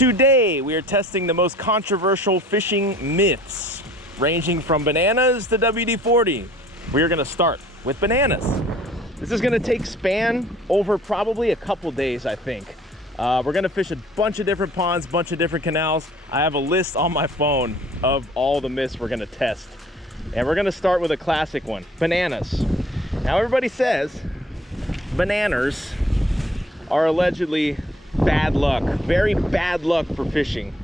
Today, we are testing the most controversial fishing myths, ranging from bananas to WD-40. We are gonna start with bananas. This is gonna take span over probably a couple days, I think. We're gonna fish a bunch of different ponds, bunch of different canals. I have a list on my phone of all the myths we're gonna test. And we're gonna start with a classic one, bananas. Now everybody says bananas are allegedly bad luck, very bad luck for fishing.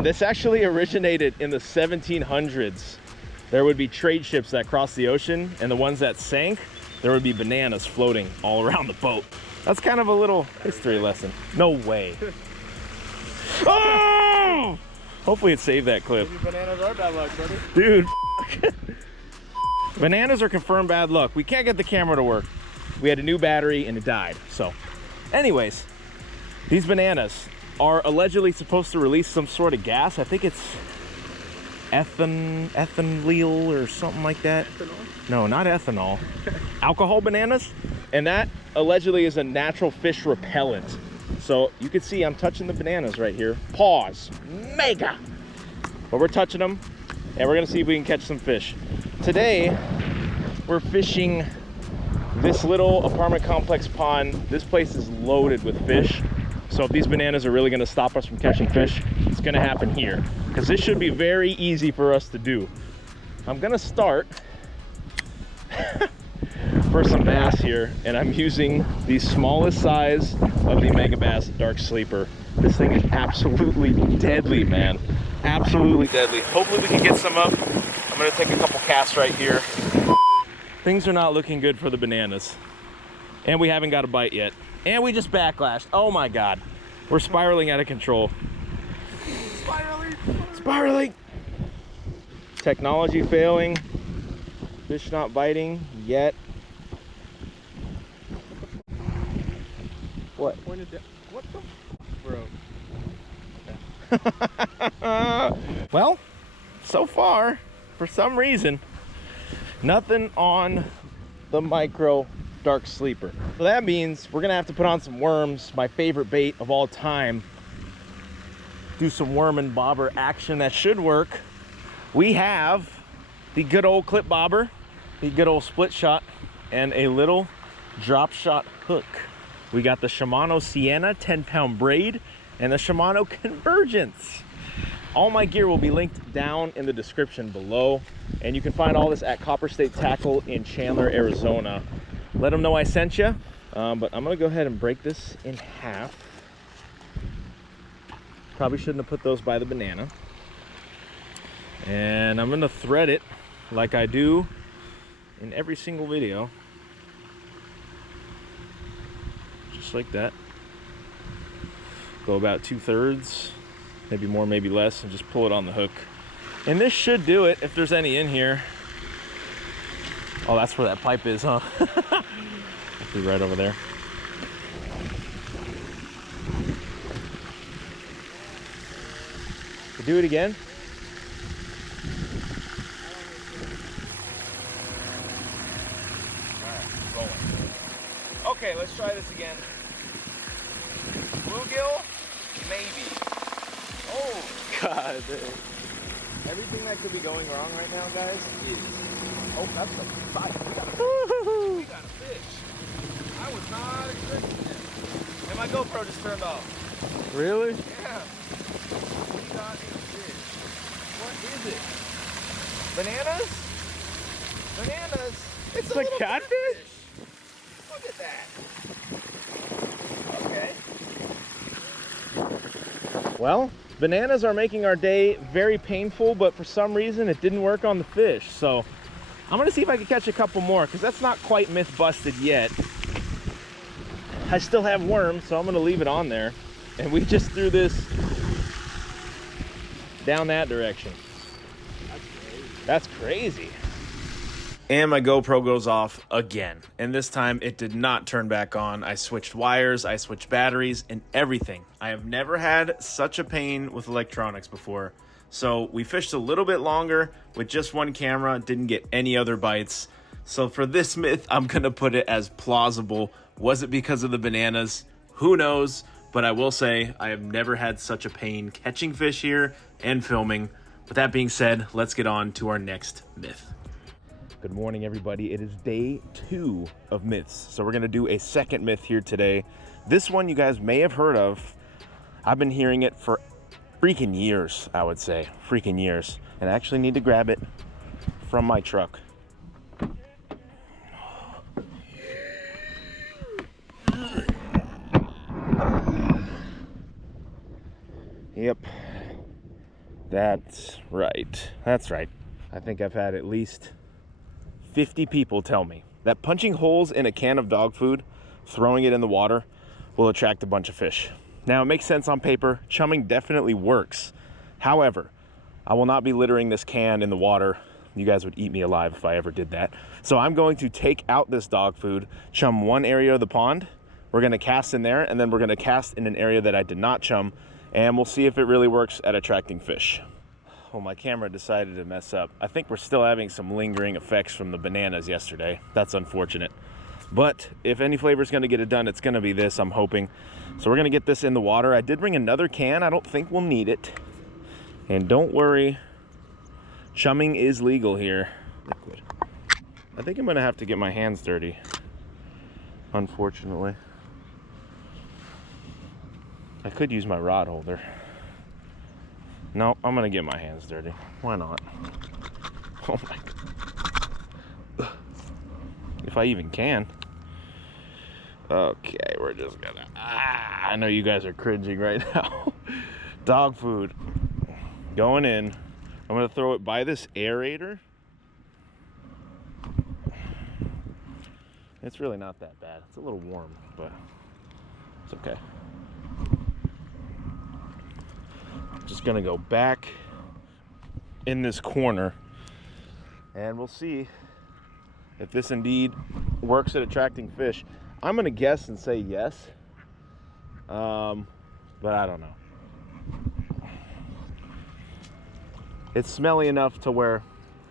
This actually originated in the 1700s. There would be trade ships that crossed the ocean, and the ones that sank, there would be bananas floating all around the boat. That's kind of a little history lesson. No way. Oh! Hopefully it saved that clip. Maybe bananas are bad luck, buddy. Dude, bananas are confirmed bad luck. We can't get the camera to work. We had a new battery and it died. So anyways, these bananas are allegedly supposed to release some sort of gas. I think it's ethanol or something like that. Ethanol? No, not ethanol. Alcohol bananas. And that allegedly is a natural fish repellent. So you can see I'm touching the bananas right here. Pause. Mega. But we're touching them and we're gonna see if we can catch some fish. Today, we're fishing this little apartment complex pond. This place is loaded with fish. So if these bananas are really gonna stop us from catching fish, it's gonna happen here. Because this should be very easy for us to do. I'm gonna start for some bass here, and I'm using the smallest size of the Mega Bass Dark Sleeper. This thing is absolutely deadly, man. Absolutely deadly. Hopefully we can get some up. I'm gonna take a couple casts right here. Things are not looking good for the bananas. And we haven't got a bite yet. And we just backlashed. Oh my God. We're spiraling out of control. Spiraling. Technology failing. Fish not biting yet. What? What the? Bro. Well, so far, for some reason, nothing on the micro Dark Sleeper. So that means we're gonna have to put on some worms, my favorite bait of all time. Do some worm and bobber action. That should work. We have the good old clip bobber, the good old split shot, and a little drop shot hook. We got the Shimano Sienna 10-pound braid and the Shimano Convergence. All my gear will be linked down in the description below, and you can find all this at Copper State Tackle in Chandler, Arizona. Let them know I sent you, but I'm gonna go ahead and break this in half. Probably shouldn't have put those by the banana. And I'm gonna thread it like I do in every single video. Just like that. Go about 2/3, maybe more, maybe less, and just pull it on the hook. And this should do it if there's any in here. Oh, that's where that pipe is, huh? Be right over there. Do it again. Alright, rolling. Okay, let's try this again. Bluegill, maybe. Oh, God. Everything that could be going wrong right now, guys, is... Oh, that's a bite. We got a fish. I was not expecting that. And my GoPro just turned off. Really? Yeah. We got a fish. What is it? Bananas? Bananas? It's a catfish? Look at that. Okay. Well, bananas are making our day very painful, but for some reason it didn't work on the fish. So I'm gonna see if I can catch a couple more, because that's not quite myth busted yet. I still have worms, so I'm gonna leave it on there. And we just threw this down that direction. That's crazy. And my GoPro goes off again. And this time it did not turn back on. I switched wires, I switched batteries, and everything. I have never had such a pain with electronics before. So we fished a little bit longer with just one camera, didn't get any other bites. So for this myth, I'm gonna put it as plausible. Was it because of the bananas? Who knows? but I will say I have never had such a pain catching fish here and filming. With that being said, let's get on to our next myth. Good morning, everybody. It is day 2 of myths. So we're gonna do a second myth here today. This one you guys may have heard of. I've been hearing it for freaking years, I would say. Freaking years. And I actually need to grab it from my truck. Yep. That's right. That's right. I think I've had at least 50 people tell me that punching holes in a can of dog food, throwing it in the water, will attract a bunch of fish. Now, it makes sense on paper. Chumming definitely works. However, I will not be littering this can in the water. You guys would eat me alive if I ever did that. So I'm going to take out this dog food, chum one area of the pond. We're gonna cast in there, and then we're gonna cast in an area that I did not chum, and we'll see if it really works at attracting fish. Well, my camera decided to mess up. I think we're still having some lingering effects from the bananas yesterday. That's unfortunate. But if any flavor is gonna get it done, it's gonna be this, I'm hoping. So we're gonna get this in the water. I did bring another can. I don't think we'll need it. And don't worry, chumming is legal here. Liquid. I think I'm gonna have to get my hands dirty, unfortunately. I could use my rod holder. No, I'm gonna get my hands dirty. Why not? Oh my God. If I even can. Okay, we're just gonna, I know you guys are cringing right now. Dog food going in. I'm gonna throw it by this aerator. It's really not that bad. It's a little warm, but it's okay. Just gonna go back in this corner and we'll see if this indeed works at attracting fish. I'm gonna guess and say yes, but I don't know. It's smelly enough to where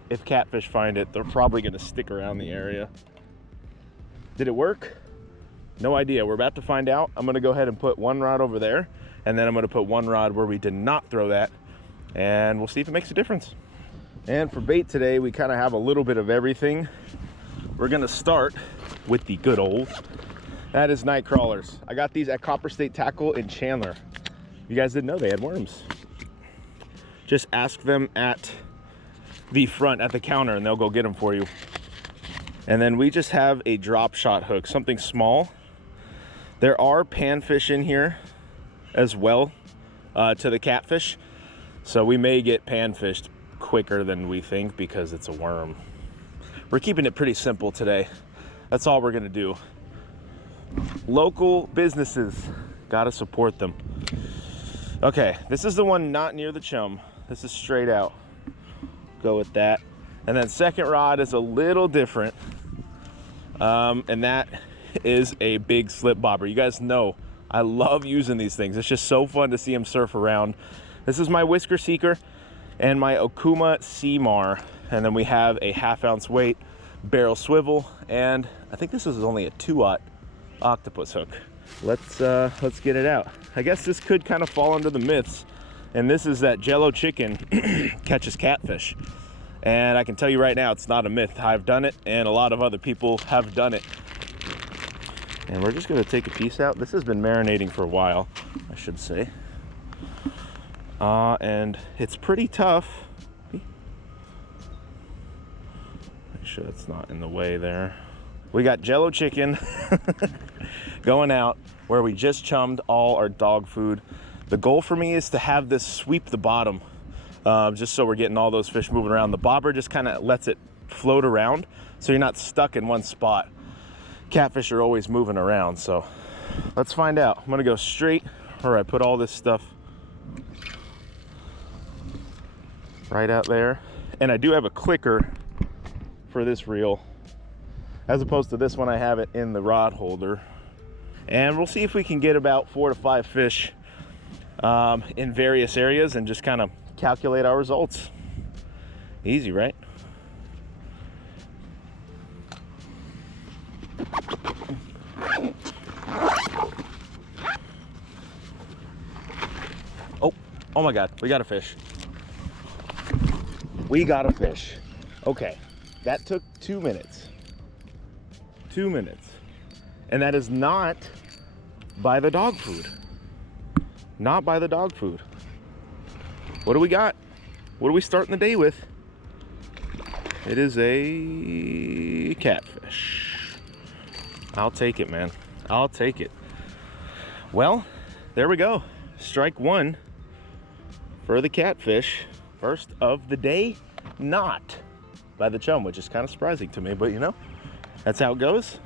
if catfish find it, they're probably gonna stick around the area. Did it work? No idea. We're about to find out. I'm gonna go ahead and put one rod over there, and then I'm gonna put one rod where we did not throw that, and we'll see if it makes a difference. And for bait today, we kind of have a little bit of everything. We're gonna start with the good old, that is night crawlers. I got these at Copper State Tackle in Chandler. You guys didn't know they had worms. Just ask them at the front at the counter and they'll go get them for you. And then we just have a drop shot hook, something small. There are panfish in here as well to the catfish. So we may get panfished quicker than we think because it's a worm. We're keeping it pretty simple today. That's all we're gonna do. Local businesses, gotta support them. Okay, this is the one not near the chum. This is straight out. Go with that. And then second rod is a little different. And that is a big slip bobber. You guys know I love using these things. It's just so fun to see them surf around. This is my Whisker Seeker and my Okuma Seamar. And then we have a 1/2 ounce weight barrel swivel. And I think this is only a 2/0 octopus hook. Let's get it out. I guess this could kind of fall under the myths. And this is that Jello chicken catches catfish. And I can tell you right now, it's not a myth. I've done it, and a lot of other people have done it. And we're just gonna take a piece out. This has been marinating for a while, I should say. And it's pretty tough. Make sure it's not in the way there. We got Jello chicken going out where we just chummed all our dog food. The goal for me is to have this sweep the bottom. Just so we're getting all those fish moving around. The bobber just kind of lets it float around so you're not stuck in one spot. Catfish are always moving around, so let's find out. I'm gonna go straight where I put all this stuff right out there. And I do have a clicker for this reel as opposed to this one. I have it in the rod holder. And we'll see if we can get about 4 to 5 fish in various areas and just kind of calculate our results. Easy, right? Oh my God, we got a fish. We got a fish. Okay, that took 2 minutes. 2 minutes. And that is not by the dog food. Not by the dog food. What do we got? What are we starting the day with? It is a catfish. I'll take it, man. I'll take it. Well, there we go. Strike one for the catfish. First of the day, not by the chum, which is kind of surprising to me, but you know, that's how it goes.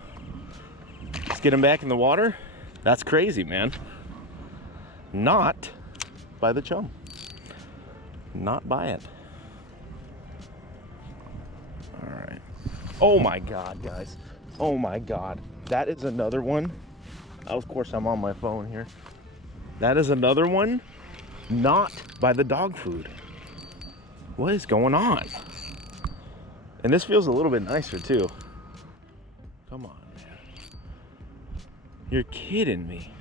Let's get him back in the water. That's crazy, man. Not by the chum. Not by it. All right. Oh my God, guys. Oh my God. That is another one. Of course, I'm on my phone here. That is another one not by the dog food. What is going on? And this feels a little bit nicer too. Come on, man. You're kidding me.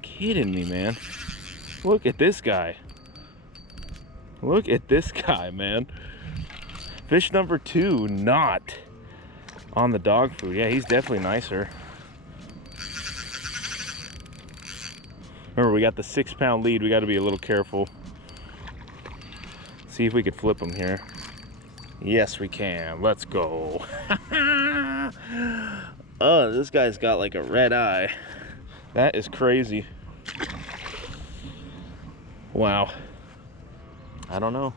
Kidding me, man. Look at this guy. Look at this guy, man. Fish number 2, not on the dog food. Yeah, he's definitely nicer. Remember, we got the 6-pound lead. We got to be a little careful. See if we could flip him here. Yes, we can. Let's go. Oh, this guy's got like a red eye. That is crazy. Wow. I don't know.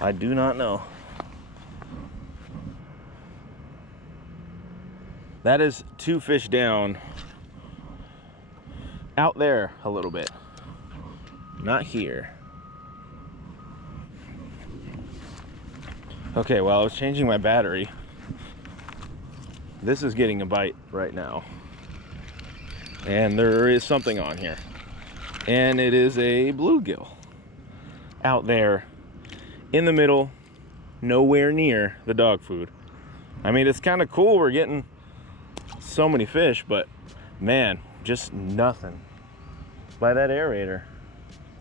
I do not know. That is 2 fish down. Out there a little bit. Not here. Okay, well, I was changing my battery. This is getting a bite right now. And there is something on here. And it is a bluegill. Out there in the middle, nowhere near the dog food. I mean, it's kind of cool. We're getting so many fish, but man, just nothing by that aerator.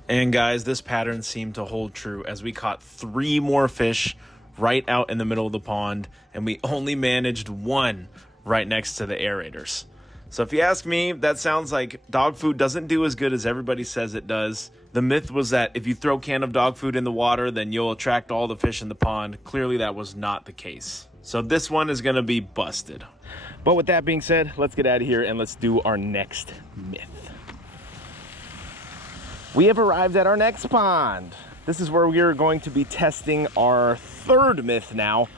And guys, this pattern seemed to hold true as we caught 3 more fish right out in the middle of the pond, and we only managed 1 right next to the aerators. So if you ask me, that sounds like dog food doesn't do as good as everybody says it does. The myth was that if you throw a can of dog food in the water, then you'll attract all the fish in the pond. Clearly that was not the case. So this one is gonna be busted. But with that being said, let's get out of here and let's do our next myth. We have arrived at our next pond. This is where we are going to be testing our 3rd myth now,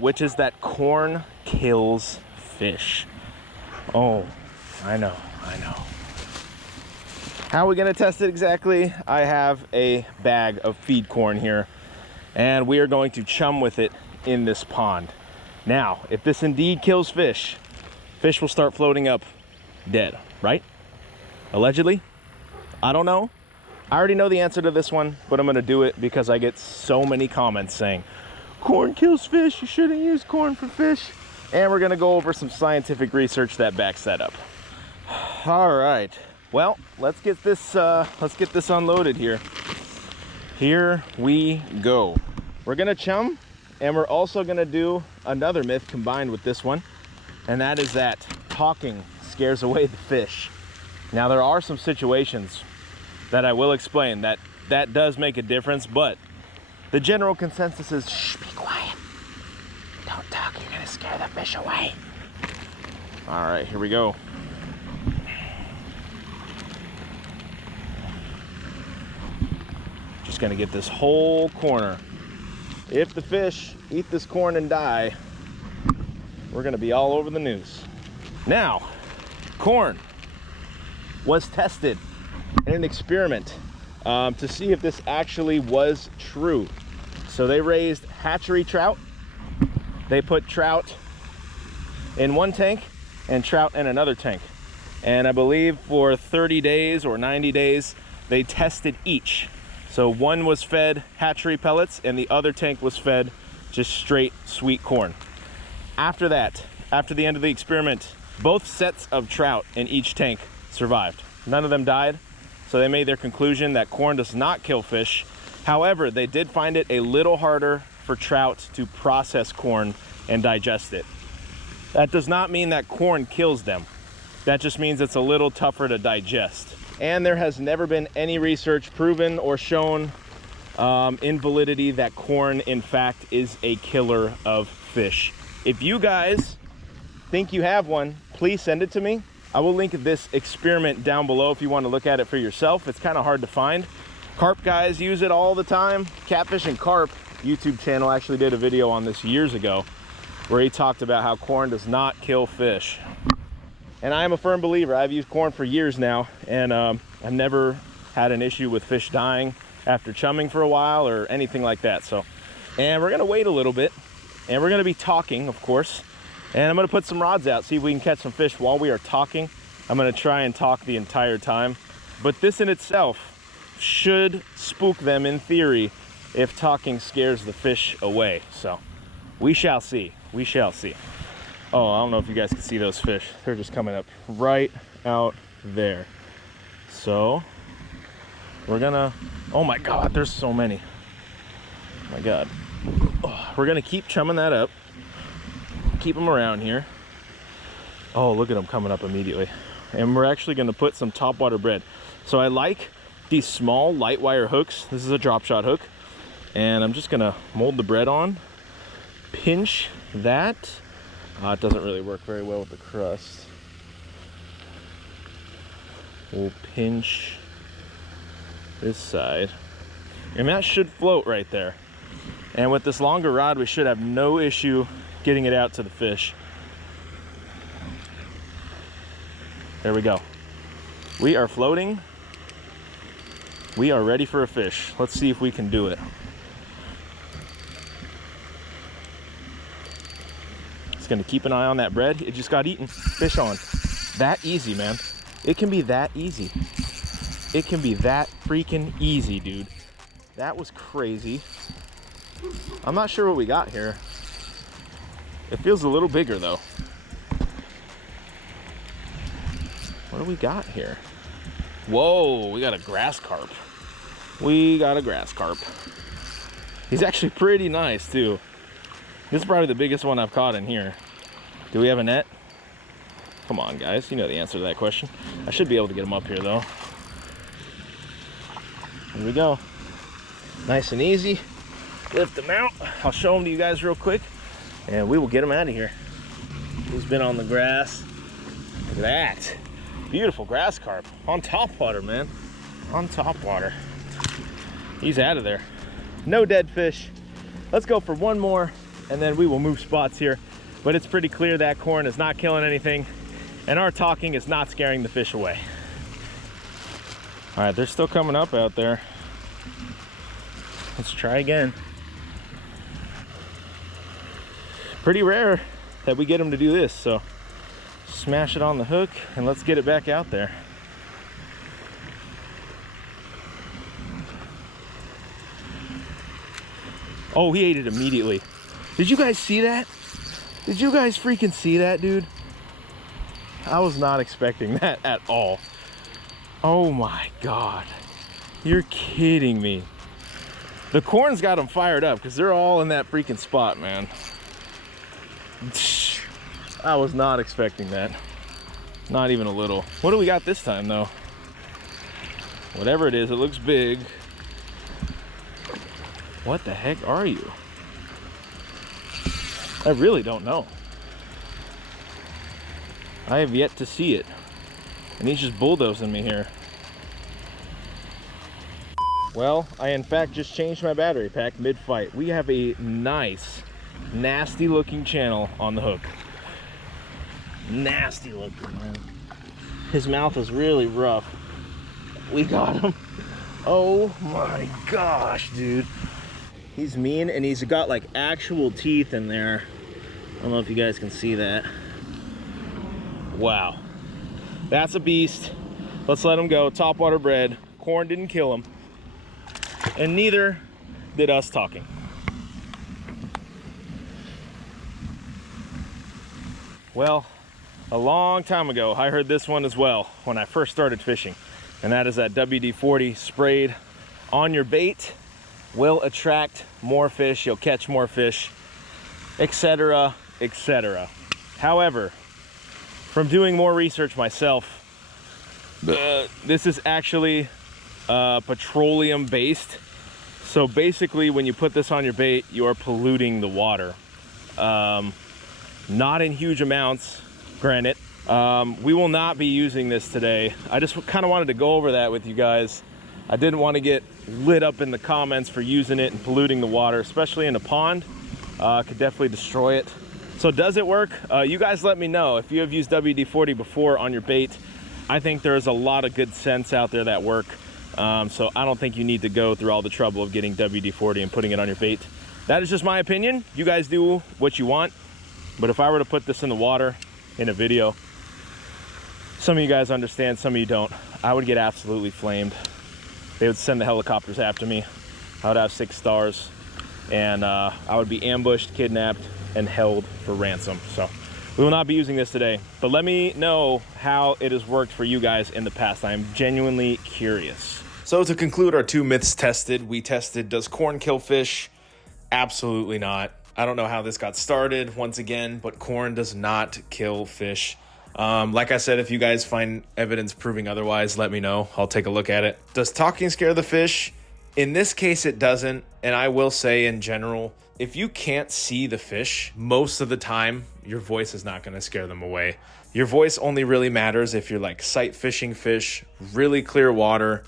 which is that corn kills fish. Oh, I know. How are we gonna test it exactly? I have a bag of feed corn here, and we are going to chum with it in this pond. Now, if this indeed kills fish, fish will start floating up dead, right? Allegedly? I don't know. I already know the answer to this one, but I'm gonna do it because I get so many comments saying, corn kills fish, you shouldn't use corn for fish. And we're gonna go over some scientific research that backs that up. All right, well, let's get this unloaded here. Here we go. We're gonna chum, and we're also gonna do another myth combined with this one, and that is that talking scares away the fish. Now, there are some situations that I will explain that does make a difference, but the general consensus is, shh, be quiet. Don't talk, you're gonna scare the fish away. All right, here we go. Just gonna get this whole corner. If the fish eat this corn and die, we're gonna be all over the news. Now, corn was tested in an experiment to see if this actually was true. So they raised hatchery trout. They put trout in one tank and trout in another tank. And I believe for 30 days or 90 days, they tested each. So one was fed hatchery pellets and the other tank was fed just straight sweet corn. After that, after the end of the experiment, both sets of trout in each tank survived. None of them died. So they made their conclusion that corn does not kill fish. However, they did find it a little harder for trout to process corn and digest it. That does not mean that corn kills them. That just means it's a little tougher to digest. And there has never been any research proven or shown in validity that corn, in fact, is a killer of fish. If you guys think you have one, please send it to me. I will link this experiment down below if you want to look at it for yourself. It's kind of hard to find. Carp guys use it all the time. Catfish and Carp YouTube channel actually did a video on this years ago where he talked about how corn does not kill fish. And I am a firm believer. I've used corn for years now, and I've never had an issue with fish dying after chumming for a while or anything like that. So, and we're gonna wait a little bit, and we're gonna be talking, of course, and I'm gonna put some rods out, see if we can catch some fish while we are talking. I'm gonna try and talk the entire time, but this in itself should spook them in theory if talking scares the fish away. So we shall see, we shall see. Oh, I don't know if you guys can see those fish. They're just coming up right out there. So we're gonna, oh my God, there's so many. Oh my God. Oh, we're gonna keep chumming that up. Keep them around here. Oh, look at them coming up immediately. And we're actually gonna put some topwater bread. So I like these small light wire hooks. This is a drop shot hook. And I'm just gonna mold the bread on, pinch that. It doesn't really work very well with the crust. We'll pinch this side, and that should float right there. And with this longer rod, we should have no issue getting it out to the fish. There we go. We are floating. We are ready for a fish. Let's see if we can do it. Just gonna keep an eye on that bread. It just got eaten. Fish on. That easy, man. It can be that easy. It can be that freaking easy, dude. That was crazy. I'm not sure what we got here. It feels a little bigger though. What do we got here? Whoa, we got a grass carp. We got a grass carp. He's actually pretty nice too. This is probably the biggest one I've caught in here. Do we have a net? Come on guys, you know the answer to that question. I should be able to get him up here though. Here we go. Nice and easy. Lift them out. I'll show them to you guys real quick and we will get him out of here. He's been on the grass. Look at that. Beautiful grass carp. On top water, man. On top water. He's out of there. No dead fish. Let's go for one more and then we will move spots here. But it's pretty clear that corn is not killing anything and our talking is not scaring the fish away. All right, they're still coming up out there. Let's try again. Pretty rare that we get them to do this, so smash it on the hook and let's get it back out there. Oh, he ate it immediately. Did you guys see that? Did you guys freaking see that, dude? I was not expecting that at all. Oh my God. You're kidding me. The corn's got them fired up because they're all in that freaking spot, man. I was not expecting that. Not even a little. What do we got this time though? Whatever it is, it looks big. What the heck are you? I really don't know. I have yet to see it. And he's just bulldozing me here. Well, I in fact just changed my battery pack mid-fight. We have a nice, nasty looking channel on the hook. Nasty looking, man. His mouth is really rough. We got him. Oh my gosh, dude. He's mean and he's got like actual teeth in there. I don't know if you guys can see that. Wow. That's a beast. Let's let him go. Topwater bred. Corn didn't kill him. And neither did us talking. Well, a long time ago, I heard this one as well when I first started fishing. and that is that WD-40 sprayed on your bait will attract more fish, you'll catch more fish, etc., etc. However, from doing more research myself, this is actually petroleum based. So basically when you put this on your bait, you are polluting the water. Not in huge amounts, granted. We will not be using this today. I just kind of wanted to go over that with you guys. I didn't want to get lit up in the comments for using it and polluting the water, especially in a pond. Could definitely destroy it. So does it work? You guys let me know. If you have used WD-40 before on your bait, I think there's a lot of good scents out there that work. So I don't think you need to go through all the trouble of getting WD-40 and putting it on your bait. That is just my opinion. You guys do what you want. But if I were to put this in the water in a video, some of you guys understand, some of you don't, I would get absolutely flamed. They would send the helicopters after me. I would have 6 stars, and I would be ambushed, kidnapped, and held for ransom. So we will not be using this today, but let me know how it has worked for you guys in the past. I am genuinely curious. So to conclude our 2 myths tested, we tested, does corn kill fish? Absolutely not. I don't know how this got started once again, but corn does not kill fish. Like I said, if you guys find evidence proving otherwise, let me know. I'll take a look at it. Does talking scare the fish? In this case, it doesn't. And I will say in general, if you can't see the fish, most of the time, your voice is not going to scare them away. Your voice only really matters if you're like sight fishing fish, really clear water,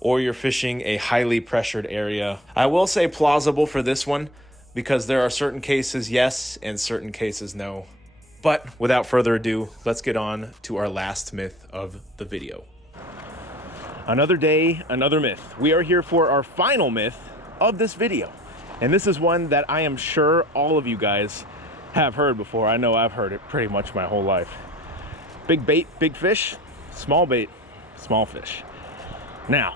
or you're fishing a highly pressured area. I will say plausible for this one, because there are certain cases yes and certain cases no. But without further ado, let's get on to our last myth of the video. Another day, another myth. We are here for our final myth of this video. And this is one that I am sure all of you guys have heard before. I know I've heard it pretty much my whole life. Big bait, big fish. Small bait, small fish. Now,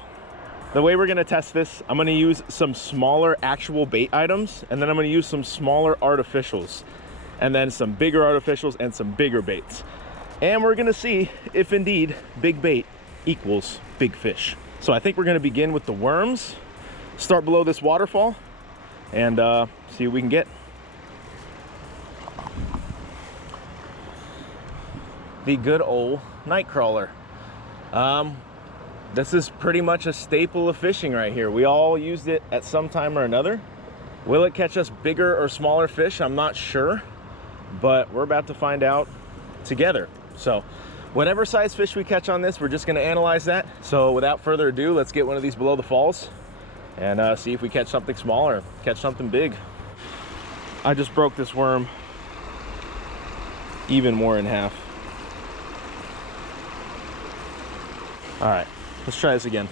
the way we're gonna test this, I'm gonna use some smaller actual bait items, and then I'm gonna use some smaller artificials, and then some bigger artificials and some bigger baits. And we're gonna see if indeed big bait equals big fish. So I think we're gonna begin with the worms, start below this waterfall, and see what we can get. The good old night crawler. This is pretty much a staple of fishing right here. We all used it at some time or another. Will it catch us bigger or smaller fish? I'm not sure, but we're about to find out together. So whatever size fish we catch on this, we're just gonna analyze that. So without further ado, let's get one of these below the falls and see if we catch something smaller, catch something big. I just broke this worm even more in half. All right. Let's try this again.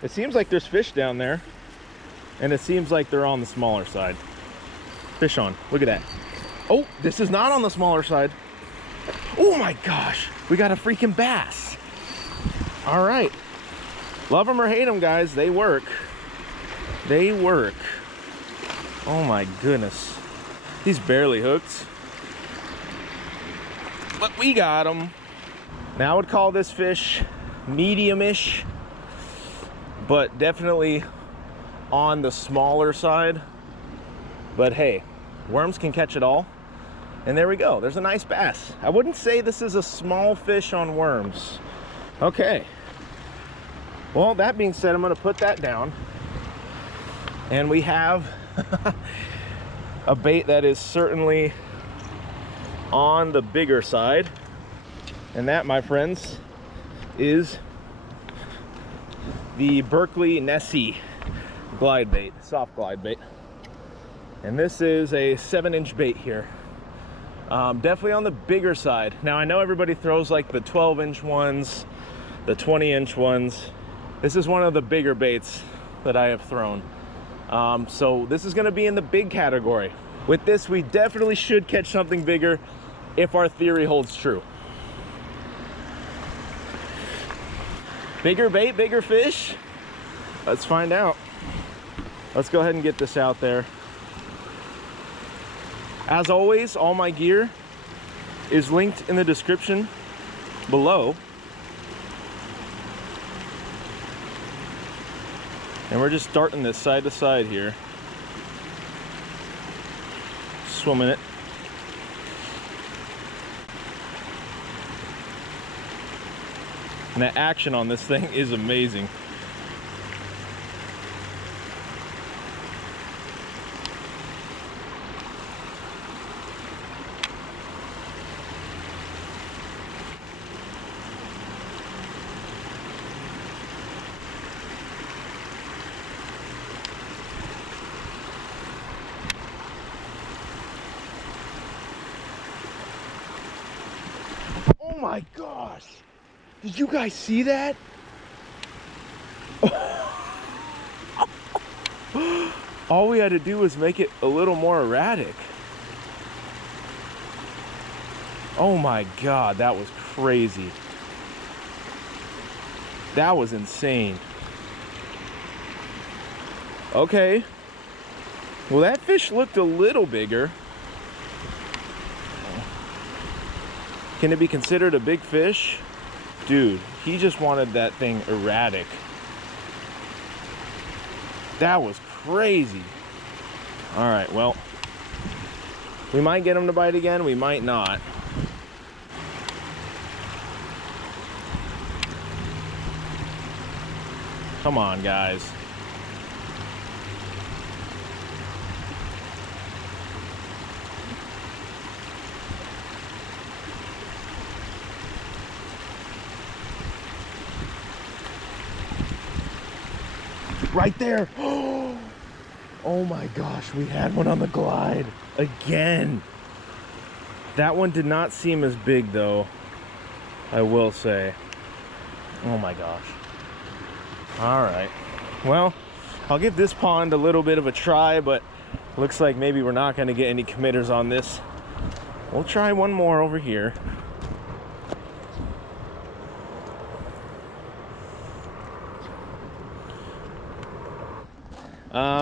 It seems like there's fish down there, and it seems like they're on the smaller side. Fish on, look at that. Oh, this is not on the smaller side. Oh my gosh, we got a freaking bass. All right, love them or hate them, guys, they work. They work. Oh my goodness. He's barely hooked, but we got him. Now I would call this fish medium-ish, but definitely on the smaller side. But hey, worms can catch it all. And there we go, there's a nice bass. I wouldn't say this is a small fish on worms. Okay, well, that being said, I'm gonna put that down. And we have a bait that is certainly on the bigger side. And that, my friends, is the Berkeley Nessie glide bait, soft glide bait. And this is a 7-inch bait here. Definitely on the bigger side. Now I know everybody throws like the 12-inch ones, the 20-inch ones. This is one of the bigger baits that I have thrown. So this is gonna be in the big category. With this, we definitely should catch something bigger if our theory holds true. Bigger bait, bigger fish? Let's find out. Let's go ahead and get this out there. As always, all my gear is linked in the description below. And we're just starting this side to side here. Swimming it. And the action on this thing is amazing. Oh my gosh! Did you guys see that? All we had to do was make it a little more erratic. Oh my God, that was crazy. That was insane. Okay. Well, that fish looked a little bigger. Can it be considered a big fish? Dude, he just wanted that thing erratic. That was crazy. All right, well, we might get him to bite again, we might not. Come on, guys. Right there. Oh my gosh, we had one on the glide again. That one did not seem as big though, I will say. Oh my gosh. All right, well, I'll give this pond a little bit of a try, but looks like maybe we're not gonna get any committers on this. We'll try one more over here.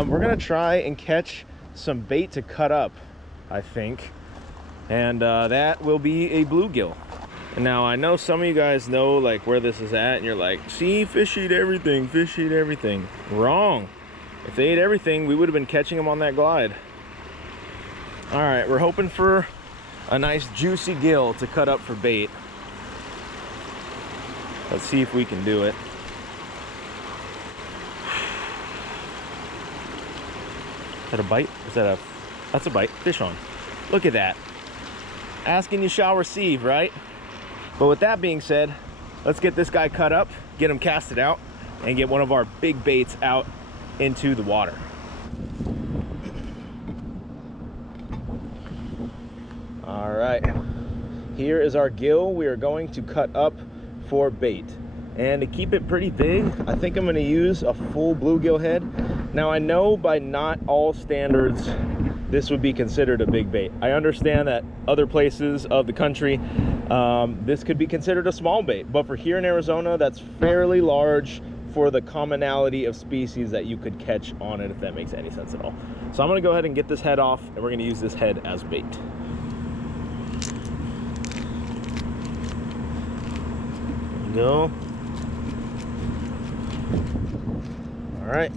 We're gonna try and catch some bait to cut up, I think, and that will be a bluegill. And now I know some of you guys know like where this is at, and you're like, see, fish eat everything, fish eat everything. Wrong. If they ate everything, we would have been catching them on that glide. All right, we're hoping for a nice juicy gill to cut up for bait. Let's see if we can do it. Is that a bite? Is that a... That's a bite. Fish on. Look at that. Asking you shall receive, right? But with that being said, let's get this guy cut up, get him casted out, and get one of our big baits out into the water. All right. Here is our gill we are going to cut up for bait. And to keep it pretty big, I think I'm going to use a full bluegill head. Now I know by not all standards this would be considered a big bait. I understand that other places of the country this could be considered a small bait, but for here in Arizona that's fairly large for the commonality of species that you could catch on it, if that makes any sense at all. So I'm going to go ahead and get this head off, and we're going to use this head as bait. There we go. All right,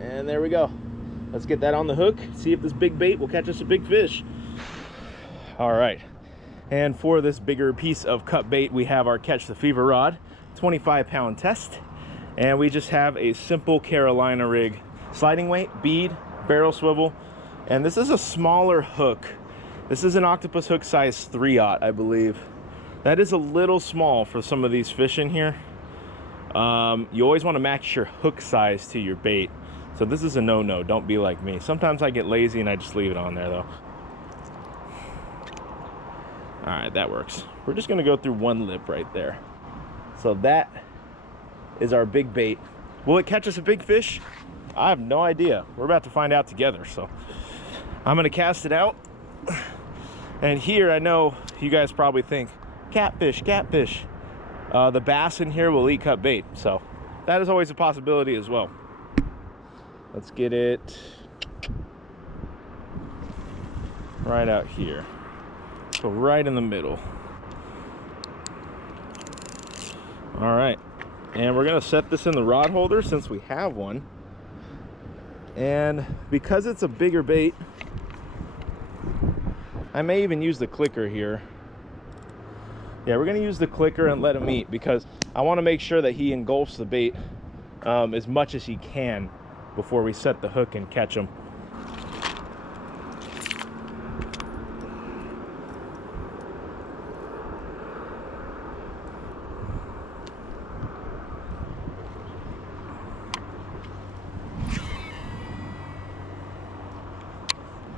and there we go. Let's get that on the hook, see if this big bait will catch us a big fish. All right, and for this bigger piece of cut bait, we have our Catch the Fever rod, 25-pound test, and we just have a simple Carolina rig, sliding weight, bead, barrel swivel, and this is a smaller hook. This is an octopus hook size 3/0, I believe. That is a little small for some of these fish in here. You always want to match your hook size to your bait. So this is a no-no, don't be like me. Sometimes I get lazy and I just leave it on there though. All right, that works. We're just gonna go through one lip right there. So that is our big bait. Will it catch us a big fish? I have no idea. We're about to find out together. So I'm gonna cast it out. And here I know you guys probably think, catfish, catfish. The bass in here will eat cut bait, so that is always a possibility as well. Let's get it right out here. So right in the middle. All right, And we're gonna set this in the rod holder since we have one. And because it's a bigger bait, I may even use the clicker here. Yeah, we're gonna use the clicker and let him eat because I wanna make sure that he engulfs the bait as much as he can before we set the hook and catch him.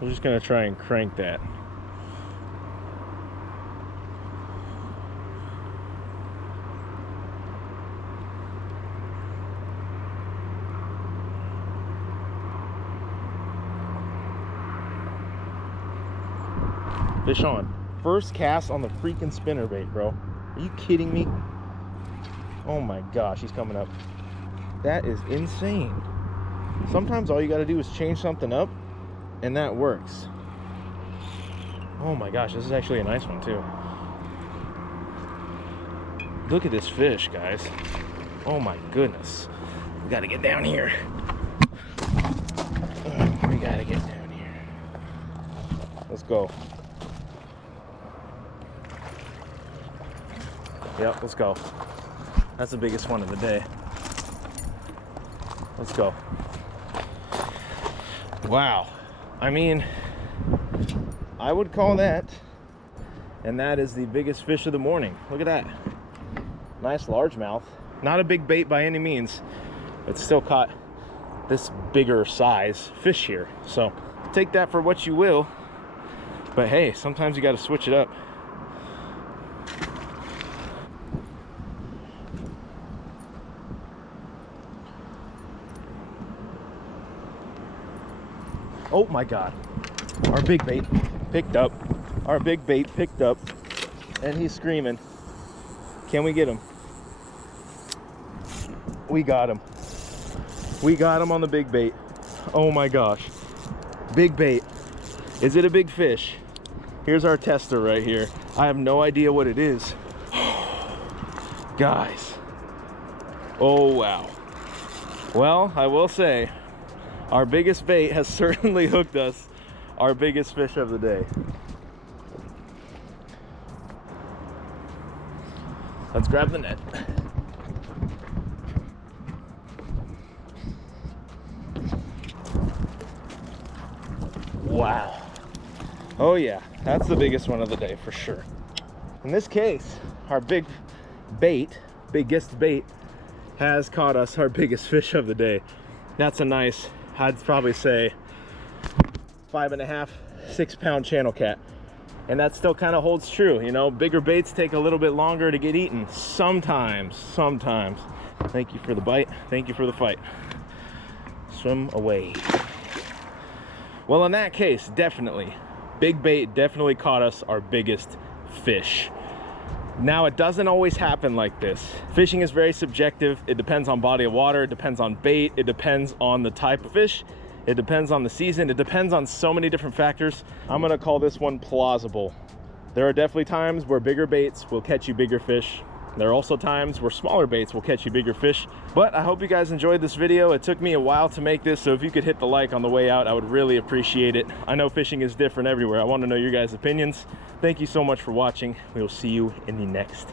We're just gonna try and crank that. Fish on. First cast on the freaking spinnerbait, bro. Are you kidding me? Oh my gosh, he's coming up. That is insane. Sometimes all you gotta do is change something up and that works. Oh my gosh, this is actually a nice one too. Look at this fish, guys. Oh my goodness. We gotta get down here. We gotta get down here. Let's go. Yep, let's go. That's the biggest one of the day. Let's go. Wow. I mean, I would call that, and that is the biggest fish of the morning. Look at that. Nice largemouth. Not a big bait by any means, but still caught this bigger size fish here. So take that for what you will, but hey, sometimes you got to switch it up. Oh my God, our big bait picked up. Our big bait picked up and he's screaming. Can we get him? We got him. We got him on the big bait. Oh my gosh, big bait. Is it a big fish? Here's our tester right here. I have no idea what it is. Guys, oh wow. Well, I will say, our biggest bait has certainly hooked us our biggest fish of the day. Let's grab the net. Wow. Oh yeah, that's the biggest one of the day for sure. In this case, our big bait, biggest bait, has caught us our biggest fish of the day. That's a nice, I'd probably say 5.5, 6 pound channel cat. And that still kind of holds true. You know, bigger baits take a little bit longer to get eaten. Sometimes. Thank you for the bite. Thank you for the fight. Swim away. Well, in that case, definitely, big bait definitely caught us our biggest fish. Now, it doesn't always happen like this. Fishing is very subjective. It depends on body of water, it depends on bait, it depends on the type of fish, it depends on the season, it depends on so many different factors. I'm gonna call this one plausible. There are definitely times where bigger baits will catch you bigger fish. There are also times where smaller baits will catch you bigger fish. But I hope you guys enjoyed this video. It took me a while to make this, so if you could hit the like on the way out, I would really appreciate it. I know fishing is different everywhere. I want to know your guys' opinions. Thank you so much for watching. We will see you in the next